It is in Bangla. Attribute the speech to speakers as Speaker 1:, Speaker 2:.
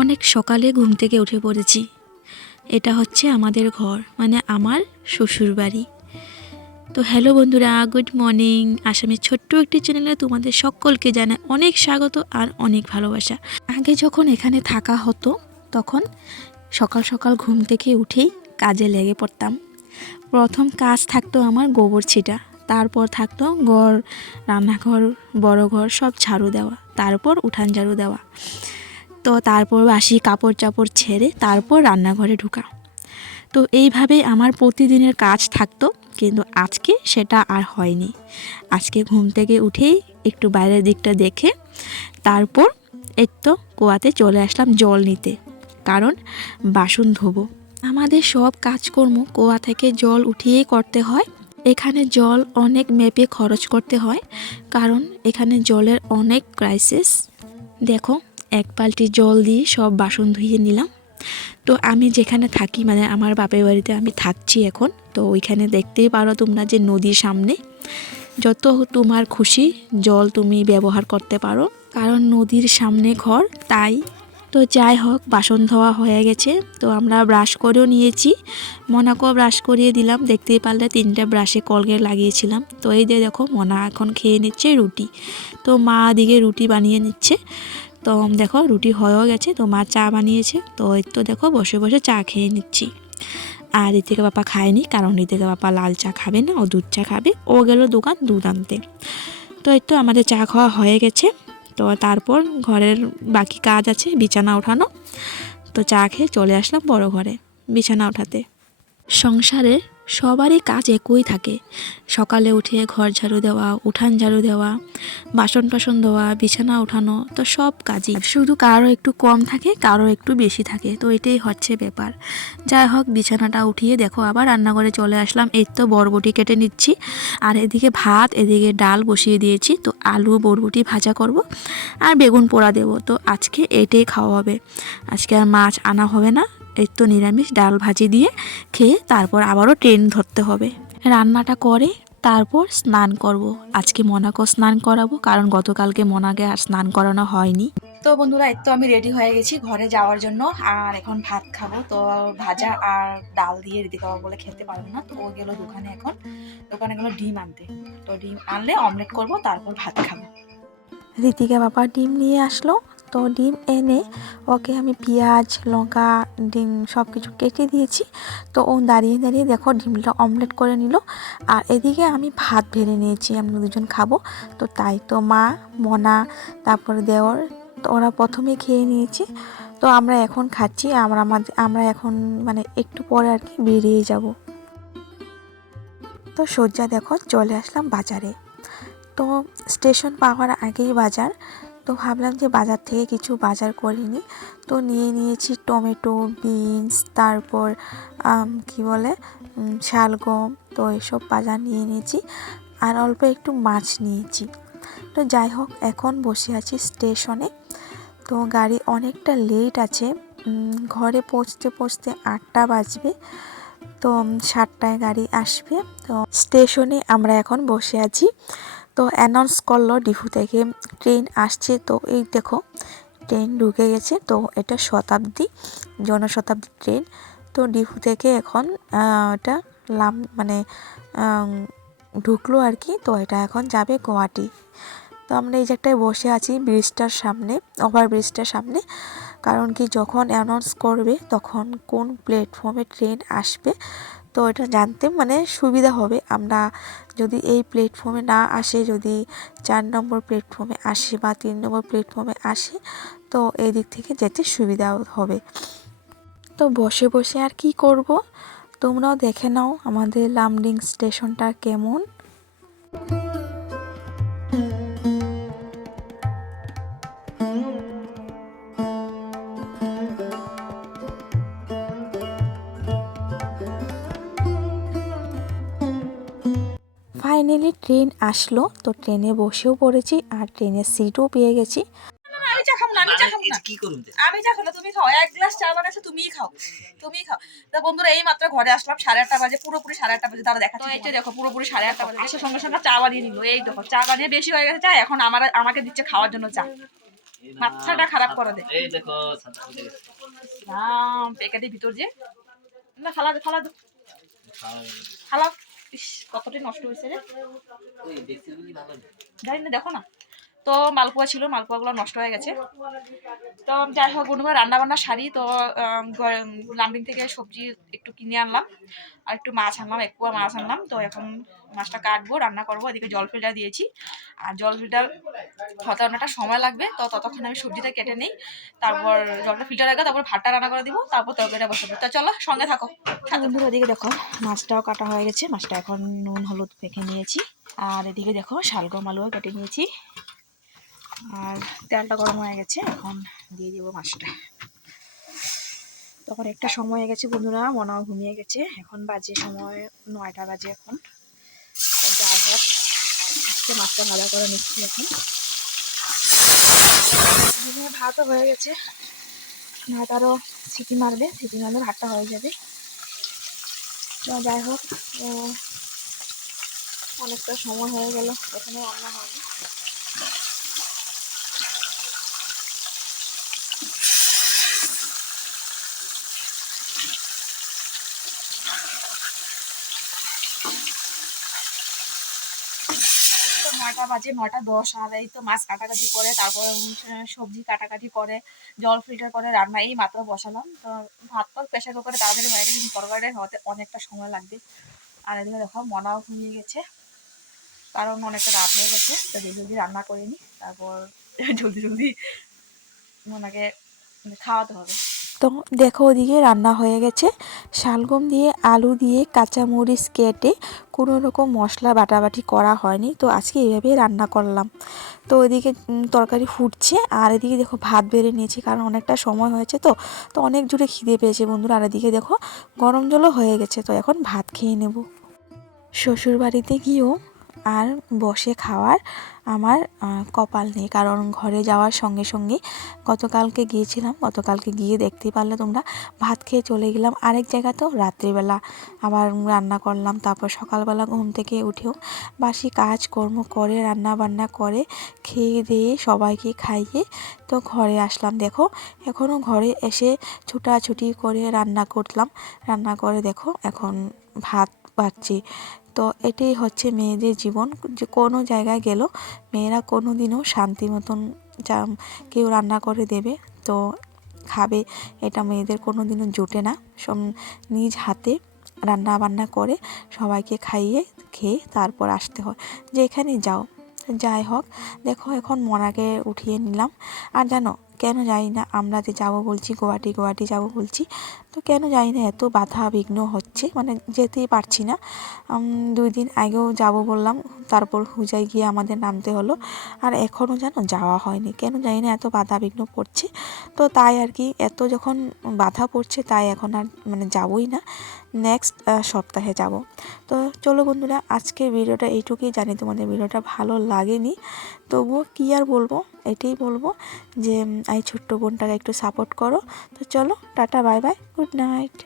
Speaker 1: অনেক সকালে ঘুম থেকে উঠে পড়েছি। এটা হচ্ছে আমাদের ঘর মানে আমার শ্বশুর বাড়ি তো হ্যালো বন্ধুরা, গুড মর্নিং। আসামের ছোট্ট একটি চ্যানেলে তোমাদের সকলকে জানাই অনেক স্বাগত আর অনেক ভালোবাসা। আগে যখন এখানে থাকা হতো তখন সকাল সকাল ঘুম থেকে উঠেই কাজে লেগে পড়তাম। প্রথম কাজ থাকতো আমার গোবর ছিটা, তারপর থাকতো ঘর, রান্নাঘর, বড় ঘর সব ঝাড়ু দেওয়া, তারপর উঠান ঝাড়ু দেওয়া। তো তারপর বাসি কাপড় চাপড় ছেড়ে তারপর রান্নাঘরে ঢুকা। তো এইভাবে আমার প্রতিদিনের কাজ থাকতো, কিন্তু আজকে সেটা আর হয়নি। আজকে ঘুম থেকে উঠেই একটু বাইরের দিকটা দেখে তারপর এই তো কুয়াতে চলে আসলাম জল নিতে। কারণ বাসন ধোবো। আমাদের সব কাজকর্ম কুয়া থেকে জল উঠিয়েই করতে হয়। এখানে জল অনেক মেপে খরচ করতে হয়, কারণ এখানে জলের অনেক ক্রাইসিস দেখো, এক বালতি জল দিয়ে সব বাসন ধুয়ে নিলাম। তো আমি যেখানে থাকি মানে আমার বাপের বাড়িতে আমি থাকছি এখন, তো ওইখানে দেখতেই পারো তোমরা যে নদীর সামনে। যত তোমার খুশি জল তুমি ব্যবহার করতে পারো, কারণ নদীর সামনে ঘর, তাই তো যাই হোক, বাসন ধোয়া হয়ে গেছে, তো আমরা ব্রাশ করেও নিয়েছি। মনাকেও ব্রাশ করিয়ে দিলাম, দেখতেই পারলে তিনটা ব্রাশে কলগেট লাগিয়েছিলাম। তো এই যে দেখো, মনা এখন খেয়ে নিচ্ছে রুটি। তো মা দিকে রুটি বানিয়ে নিচ্ছে। তো দেখো, রুটি হয়েও গেছে, তো মা চা বানিয়েছে। তো এই তো দেখো, বসে বসে চা খেয়ে নিচ্ছি। আর ঋতিকা বাপা খায়নি, কারণ ঋতিকা বাপা লাল চা খাবে না, ও দুধ চা খাবে। ও গেল দোকান দুধ আনতে। তো এই তো আমাদের চা খাওয়া হয়ে গেছে। তো তারপর ঘরের বাকি কাজ আছে, বিছানা ওঠানো। তো চা খেয়ে চলে আসলাম বড় ঘরে, বিছানা ওঠাতে। সংসারের সবারই কাজ একই থাকে। সকালে উঠে ঘর ঝাড়ু দেওয়া, উঠান ঝাড়ু দেওয়া, বাসন টাসন দেওয়া বিছানা উঠানো তো সব কাজই। শুধু কারও একটু কম থাকে, কারও একটু বেশি থাকে, তো এটাই হচ্ছে ব্যাপার। যাই হোক, বিছানাটা উঠিয়ে দেখো, আবার রান্নাঘরে চলে আসলাম। এই তো বরবটি কেটে নিচ্ছি। আর এদিকে ভাত, এদিকে ডাল বসিয়ে দিয়েছি, তো আলু, বরবটি ভাজা করব, আর বেগুন পোড়া দেবো। তো আজকে এটাই খাওয়া হবে। আজকে আর মাছ আনা হবে না। এই তো নিরামিষ ডাল ভাজি দিয়ে খেয়ে তারপর আবারও ট্রেন ধরতে হবে। রান্নাটা করে তারপর স্নান করব। আজকে মনাকেও স্নান করাবো কারণ গতকালকে মনাকে আর স্নান করানো হয়নি। তো বন্ধুরা তো আমি রেডি হয়ে গেছি ঘরে যাওয়ার জন্য আর এখন ভাত খাব। তো ভাজা আর ডাল দিয়ে রেডি খাব বলে খেতে পারব না তো ও গেল দোকানে এখন। দোকানে গেলো ডিম আনতে। তো ডিম আনলে অমলেট করব তারপর ভাত খাব। ঋতিকা বাবা ডিম নিয়ে আসলো তো ডিম এনে ওকে আমি পেঁয়াজ, লঙ্কা, ডিম সব কিছু কেটে দিয়েছি। তো ও দাঁড়িয়ে দাঁড়িয়ে দেখো ডিমটা অমলেট করে নিল। আর এদিকে আমি ভাত ভেড়ে নিয়েছি, আমরা দুজন খাব। তো তাই তো মা, মনা, তারপরে দেওর, তো ওরা প্রথমে খেয়ে নিয়েছি। তো আমরা এখন খাচ্ছি, আমরা আমাদের, আমরা এখন মানে একটু পরে আর কি বেরিয়ে যাব। তো সজ্জা দেখো চলে আসলাম বাজারে। তো স্টেশন পাওয়ার আগেই বাজার। তো ভাবলাম যে বাজার থেকে কিছু বাজার করিনি। তো নিয়ে নিয়েছি টমেটো, বিনস, তারপর কি বলে শালগম, তো এসব বাজার নিয়ে নিয়েছি। আর অল্প একটু মাছ নিয়েছি। তো যাই হোক, এখন বসে আছি স্টেশনে। তো গাড়ি অনেকটা লেট আছে। ঘরে পৌঁছতে পৌঁছতে আটটা বাজবে। তো সাতটায় গাড়ি আসবে। তো স্টেশনে আমরা এখন বসে আছি। তো অ্যানাউন্স করল ডিফু থেকে ট্রেন আসছে তো এই দেখো ট্রেন ঢুকে গেছে তো এটা শতাব্দী, জনশতাব্দী ট্রেন তো ডিফু থেকে এখন এটা লাম মানে ঢুকলো আর কি, তো এটা এখন যাবে গুয়াহাটি। তো আমরা এই জায়গাটায় বসে আছি ব্রিজটার সামনে ওভার ব্রিজটার সামনে। কারণ কি যখন অ্যানাউন্স করবে তখন কোন প্ল্যাটফর্মে ট্রেন আসবে তো এটা জানতে মানে সুবিধা হবে। আমরা যদি এই প্ল্যাটফর্মে না আসে, যদি চার নম্বর প্ল্যাটফর্মে আসি বা তিন নম্বর প্ল্যাটফর্মে আসি, তো এই দিক থেকে যেতে সুবিধা হবে। তো বসে বসে আর কি করব? তোমরাও দেখে নাও আমাদের লামডিং স্টেশনটা কেমন। ফাইনালি ট্রেন আসলো তো ট্রেনে বসেও পড়েছি আর ট্রেনের সিটও পেয়ে গেছি।
Speaker 2: আমি চা খাব না আমি চা খাব না।
Speaker 3: কি করুন
Speaker 2: আমি চা খাব না, তুমি খাও। এক গ্লাস চা বানাইছো তুমিই খাও। তুমিই খাও। তা বন্ধুরা এই মাত্র ঘরে আসলাম সাড়ে আটটা বাজে পুরোপুরি সাড়ে আটটা বাজে তারা দেখা তো এই যে দেখো পুরোপুরি সাড়ে আটটা বাজে। আসার সঙ্গে সঙ্গে চা বানিয়ে নিল এই দেখো চা বানিয়ে বেশি হয়ে গেছে চা এখন আমার আমাকে দিচ্ছে খাওয়ার জন্য চা। মাথাটা খারাপ করে দেয়
Speaker 3: এই দেখো।
Speaker 2: রাম প্যাকেটের ভিতর যে। না ফালা দে ফালা ফালা। ইস কতটাই নষ্ট হয়েছে রে। দেখো না। তো মালপোয়া ছিল, মালপোয়াগুলো নষ্ট হয়ে গেছে। তো যাই হোক বন্ধুরা রান্না বান্না সারি তো লাম্বিং থেকে সবজি একটু কিনে আনলাম। আর একটু মাছ আনলাম, এক মাছ আনলাম। তো এখন মাছটা কাটবো, রান্না করব, এদিকে জল ফিল্টার দিয়েছি। আর জল ফিল্টার হতে অনেকটা সময় লাগবে, তো ততক্ষণ আমি সবজিটা কেটে নিই। তারপর জলটা ফিল্টার আগে তারপর ভাতটা রান্না করে দিব, তারপর তরকারিটা বসাবো। তো চলো, সঙ্গে থাকো। বন্ধুরা, এদিকে দেখো, মাছটাও কাটা হয়ে গেছে। মাছটা এখন নুন, হলুদ মেখে নিয়েছি। আর এদিকে দেখো, শালগম আলুও কেটে নিয়েছি। আর তেলটা গরম হয়ে গেছে, এখন দিয়ে দেবো মাছটা। তখন একটা সময় হয়ে গেছে বন্ধুরা, মনাও ঘুমিয়ে গেছে। এখন বাজে সময় নয়টা বাজে এখন। যাই হোক, আজকে মাছটা ভালো করে নিচ্ছি এখন। ভাতও হয়ে গেছে। ভাত আরও সিটি মারবে, সিটি মারলে ভাতটা হয়ে যাবে। তো যাই হোক অনেকটা সময় হয়ে গেল, এখানে রান্না হয়নি। তো নয়টা বাজে, নয়টা দশ, আর এই তো মাছ কাটাকাটি করে, তারপর সবজি কাটাকাটি করে, জল ফিল্টার করে, রান্না এই মাত্র বসালাম। তো ভাত তো প্রেশার কুকারে তাড়াতাড়ি হয়ে গেছে, কিন্তু তরকারিটা হতে অনেকটা সময় লাগবে। আর এদিকে দেখো, মনাও ঘুমিয়ে গেছে, কারণ অনেকটা রাত হয়ে গেছে, তো জলদি রান্না করে নিই তারপর জলদি জলদি ওনাকে খাওয়াতে হবে।
Speaker 1: তো দেখো ওদিকে রান্না হয়ে গেছে। শালগম দিয়ে, আলু দিয়ে, কাঁচামরিচ কেটে কোনো রকম মশলা বাটাবাটি করা হয়নি। তো আজকে এইভাবেই রান্না করলাম। তো ওইদিকে তরকারি ফুটছে। আর এদিকে দেখো ভাত বেড়ে নিয়েছি, কারণ অনেকটা সময় হয়েছে তো। তো অনেক জুড়ে খিদে পেয়েছে বন্ধুরা। আর এদিকে দেখো গরম জলও হয়ে গেছে। তো এখন ভাত খেয়ে নেব। শ্বশুর বাড়িতে গিয়েও আর বসে খাওয়ার আমার কপাল নেই। কারণ ঘরে যাওয়ার সঙ্গে সঙ্গে গতকালকে গিয়েছিলাম, গতকালকে গিয়ে দেখতে পারলে তোমরা। ভাত খেয়ে চলে গেলাম আরেক জায়গাতেও রাত্রিবেলা। আবার রান্না করলাম, তারপর সকালবেলা ঘুম থেকে উঠেও বাসি কাজকর্ম করে রান্না বান্না করে, খেয়ে দিয়ে সবাইকে খাইয়ে তো ঘরে আসলাম। দেখো এখনও ঘরে এসে ছুটাছুটি করে রান্না করলাম। রান্না করে দেখো, এখন ভাত পাচ্ছি তো এটাই হচ্ছে মেয়েদের জীবন। যে কোনো জায়গায় গেলেও মেয়েরা কোনো দিনও শান্তি মতন কেউ রান্না করে দেবে, তো খাবে। এটা মেয়েদের কোনো দিনও জোটে না। সম- নিজ হাতে রান্না বান্না করে সবাইকে খাইয়ে খেয়ে তারপর আসতে হয়। যেখানে যাও, যাই হোক, দেখো এখন মনাকে উঠিয়ে নিলাম। আর জানো কেন যাই না, আমরা যে যাব বলছি, গুয়াহাটি গুয়াহাটি যাব বলছি, তো কেন যাই না, এত বাধা বিঘ্ন হচ্ছে মানে যেতেই পারছি না। দুই দিন আগেও যাব বললাম, তারপর হুজায় গিয়ে আমাদের নামতে হলো, আর এখনও যেন যাওয়া হয়নি, কেন জানি না, এত বাধা বিঘ্ন পড়ছে। তো তাই আর কি, এত যখন বাধা পড়ছে, তাই এখন আর মানে যাবই না নেক্সট সপ্তাহে যাব। তো চলো বন্ধুরা আজকে ভিডিওটা এইটুকুই, জানি তোমাদের ভিডিওটা ভালো লাগেনি, তবুও কী আর বলব? এটাই বলব যে, এই ছোট্ট বোনটাকে একটু সাপোর্ট করো। তো চলো, tata bye bye good night